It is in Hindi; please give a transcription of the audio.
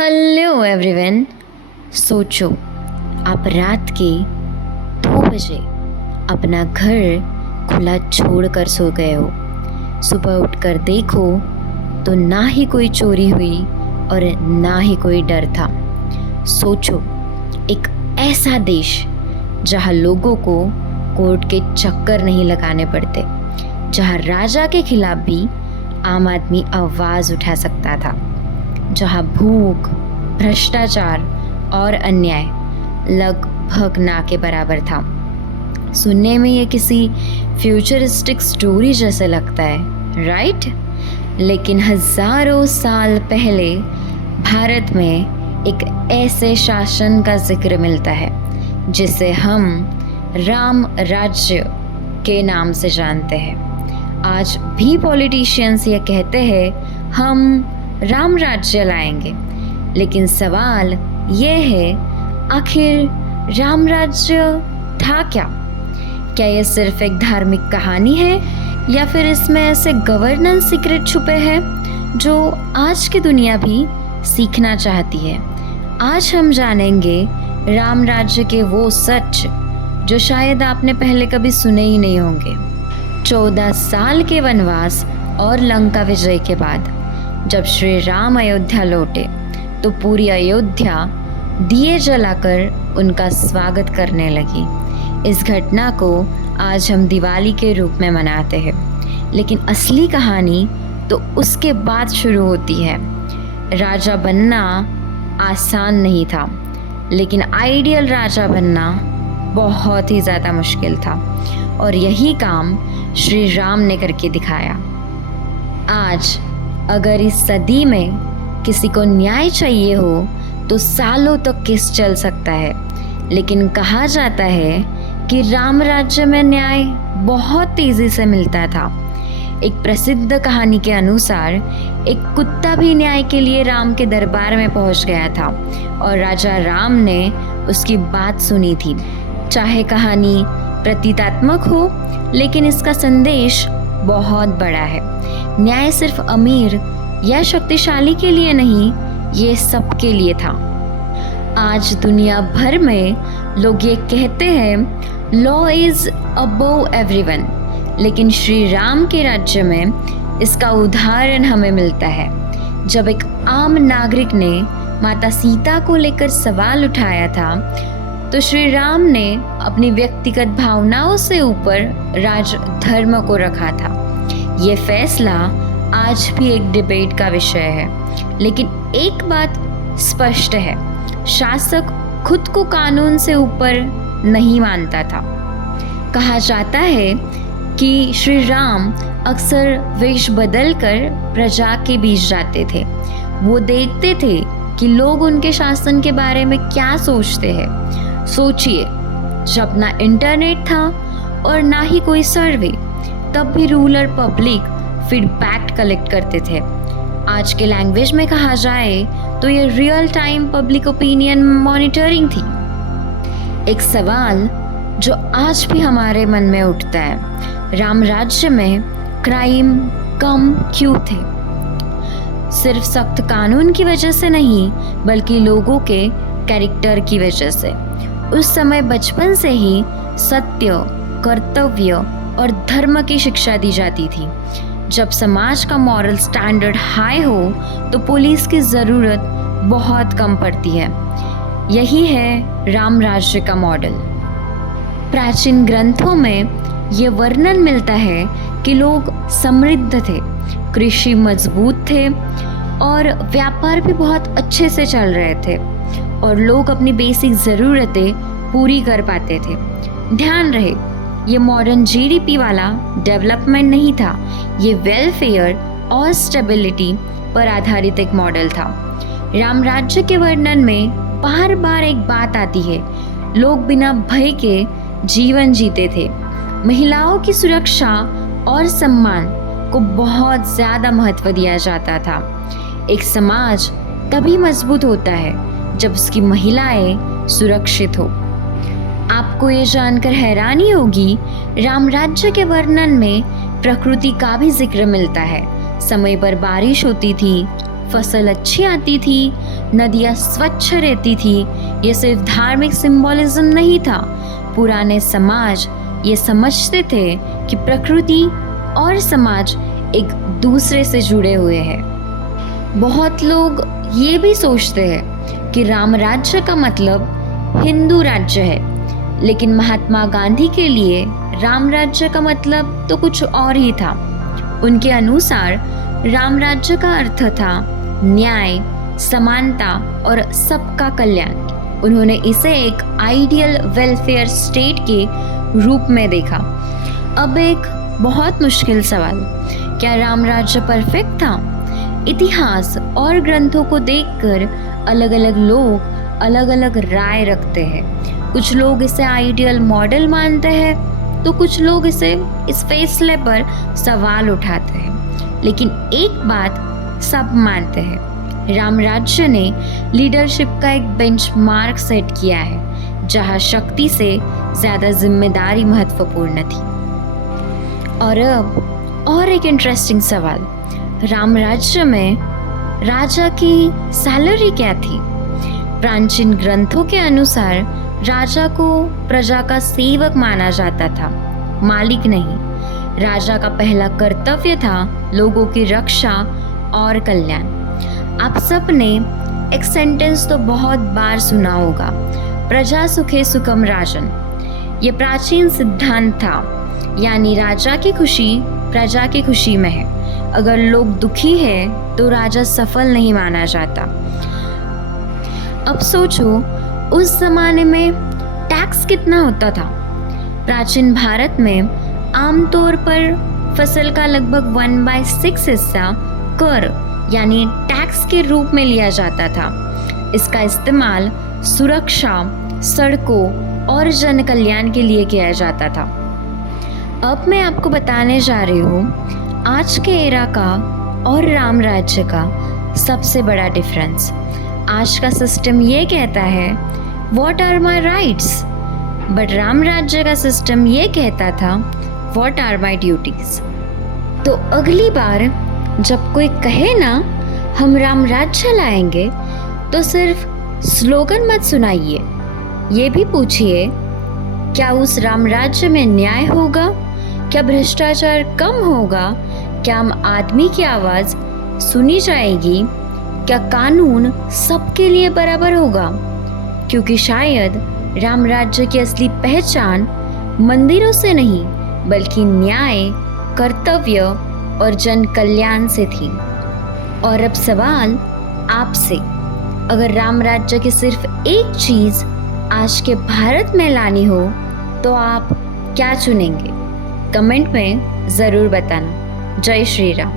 Hello everyone. सोचो, आप रात के 2 बजे अपना घर खुला छोड़कर सो गए हो। सुबह उठकर देखो तो ना ही कोई चोरी हुई और ना ही कोई डर था। सोचो, एक ऐसा देश जहाँ लोगों को कोर्ट के चक्कर नहीं लगाने पड़ते, जहाँ राजा के खिलाफ भी आम आदमी आवाज़ उठा सकता था, जहाँ भूख, भ्रष्टाचार और अन्याय लगभग ना के बराबर था। सुनने में ये किसी फ्यूचरिस्टिक स्टोरी जैसे लगता है, राइट? लेकिन हजारों साल पहले भारत में एक ऐसे शासन का जिक्र मिलता है जिसे हम राम राज्य के नाम से जानते हैं। आज भी पॉलिटिशियंस ये कहते हैं हम राम राज्य लाएंगे, लेकिन सवाल ये है, आखिर राम राज्य था क्या? क्या ये सिर्फ एक धार्मिक कहानी है या फिर इसमें ऐसे गवर्नेंस सीक्रेट छुपे हैं जो आज की दुनिया भी सीखना चाहती है? आज हम जानेंगे राम राज्य के वो सच जो शायद आपने पहले कभी सुने ही नहीं होंगे। 14 साल के वनवास और लंका विजय के बाद जब श्री राम अयोध्या लौटे तो पूरी अयोध्या दिए जलाकर उनका स्वागत करने लगी। इस घटना को आज हम दिवाली के रूप में मनाते हैं, लेकिन असली कहानी तो उसके बाद शुरू होती है। राजा बनना आसान नहीं था, लेकिन आइडियल राजा बनना बहुत ही ज़्यादा मुश्किल था, और यही काम श्री राम ने करके दिखाया। आज अगर इस सदी में किसी को न्याय चाहिए हो तो सालों तक केस चल सकता है, लेकिन कहा जाता है कि राम राज्य में न्याय बहुत तेज़ी से मिलता था। एक प्रसिद्ध कहानी के अनुसार एक कुत्ता भी न्याय के लिए राम के दरबार में पहुंच गया था और राजा राम ने उसकी बात सुनी थी। चाहे कहानी प्रतीकात्मक हो, लेकिन इसका संदेश बहुत बड़ा है। न्याय सिर्फ अमीर या शक्तिशाली के लिए नहीं, ये सबके लिए था। आज दुनिया भर में लोग ये कहते हैं लॉ इज अबव एवरीवन, लेकिन श्री राम के राज्य में इसका उदाहरण हमें मिलता है। जब एक आम नागरिक ने माता सीता को लेकर सवाल उठाया था तो श्री राम ने अपनी व्यक्तिगत भावनाओं से ऊपर राज धर्म को रखा था। ये फैसला आज भी एक डिबेट का विषय है, लेकिन एक बात स्पष्ट है, शासक खुद को कानून से ऊपर नहीं मानता था। कहा जाता है कि श्री राम अक्सर वेश बदलकर प्रजा के बीच जाते थे। वो देखते थे कि लोग उनके शासन के बारे में क्या सोचते हैं। सोचिए, जब ना इंटरनेट था और ना ही कोई सर्वे, तब भी रूलर पब्लिक फीडबैक कलेक्ट करते थे। आज के लैंग्वेज में कहा जाए तो ये real time public opinion monitoring थी। एक सवाल जो आज भी हमारे मन में उठता है, राम राज्य में क्राइम कम क्यों थे? सिर्फ सख्त कानून की वजह से नहीं, बल्कि लोगों के कैरेक्टर की वजह से। उस समय बचपन से ही सत्य, कर्तव्य और धर्म की शिक्षा दी जाती थी। जब समाज का मॉरल स्टैंडर्ड हाई हो तो पुलिस की ज़रूरत बहुत कम पड़ती है। यही है राम राज्य का मॉडल। प्राचीन ग्रंथों में ये वर्णन मिलता है कि लोग समृद्ध थे, कृषि मजबूत थे और व्यापार भी बहुत अच्छे से चल रहे थे, और लोग अपनी बेसिक ज़रूरतें पूरी कर पाते थे। ध्यान रहे, ये मॉडर्न जीडीपी वाला डेवलपमेंट नहीं था, ये वेलफेयर और स्टेबिलिटी पर आधारित एक मॉडल था। राम राज्य के वर्णन में बार बार एक बात आती है, लोग बिना भय के जीवन जीते थे। महिलाओं की सुरक्षा और सम्मान को बहुत ज़्यादा महत्व दिया जाता था। एक समाज तभी मजबूत होता है जब उसकी महिलाएं सुरक्षित हो। आपको ये जानकर हैरानी होगी, राम राज्य के वर्णन में प्रकृति का भी जिक्र मिलता है। समय पर बारिश होती थी, फसल अच्छी आती थी, नदियाँ स्वच्छ रहती थी। ये सिर्फ धार्मिक सिंबॉलिज्म नहीं था। पुराने समाज ये समझते थे कि प्रकृति और समाज एक दूसरे से जुड़े हुए हैं। बहुत लोग ये भी सोचते हैं कि राम राज्य का मतलब हिंदू राज्य है, लेकिन महात्मा गांधी के लिए राम राज्य का मतलब तो कुछ और ही था। उनके अनुसार राम राज्य का अर्थ था न्याय, समानता और सबका कल्याण। उन्होंने इसे एक आइडियल वेलफेयर स्टेट के रूप में देखा। अब एक बहुत मुश्किल सवाल, क्या राम राज्य परफेक्ट था? इतिहास और ग्रंथों को देखकर अलग अलग लोग अलग अलग राय रखते हैं। कुछ लोग इसे आइडियल मॉडल मानते हैं, तो कुछ लोग इस फैसले पर सवाल उठाते हैं। लेकिन एक बात सब मानते हैं, राम राज्य ने लीडरशिप का एक बेंचमार्क सेट किया है, जहां शक्ति से ज़्यादा जिम्मेदारी महत्वपूर्ण थी। और अब और एक इंटरेस्टिंग सवाल, राम राज्य में राजा की सैलरी क्या थी? प्राचीन ग्रंथों के अनुसार राजा को प्रजा का सेवक माना जाता था, मालिक नहीं। राजा का पहला कर्तव्य था लोगों की रक्षा और कल्याण। आप सब ने एक सेंटेंस तो बहुत बार सुना होगा, प्रजा सुखे सुखम राजन। ये प्राचीन सिद्धांत था, यानी राजा की खुशी प्रजा की खुशी में है। अगर लोग दुखी हैं तो राजा सफल नहीं माना जाता। अब सोचो, उस जमाने में टैक्स कितना होता था? प्राचीन भारत में आमतौर पर फसल का लगभग 1/6 हिस्सा कर यानी टैक्स के रूप में लिया जाता था। इसका इस्तेमाल सुरक्षा, सड़कों और जन कल्याण के लिए किया जाता था। अब मैं आपको बताने जा रही हूँ आज के एरा का और राम राज्य का सबसे बड़ा डिफरेंस। आज का सिस्टम ये कहता है what are my rights, but Ram Rajya का सिस्टम ये कहता था व्हाट आर माई ड्यूटीज। तो अगली बार जब कोई कहे ना हम राम राज्य लाएंगे, तो सिर्फ स्लोगन मत सुनाइए, ये भी पूछिए क्या उस राम राज्य में न्याय होगा, क्या भ्रष्टाचार कम होगा, क्या आम आदमी की आवाज़ सुनी जाएगी, क्या कानून सबके लिए बराबर होगा? क्योंकि शायद राम राज्य की असली पहचान मंदिरों से नहीं बल्कि न्याय, कर्तव्य और जन कल्याण से थी। और अब सवाल आपसे, अगर राम राज्य की सिर्फ एक चीज़ आज के भारत में लानी हो तो आप क्या चुनेंगे? कमेंट में ज़रूर बताना। जय श्री राम।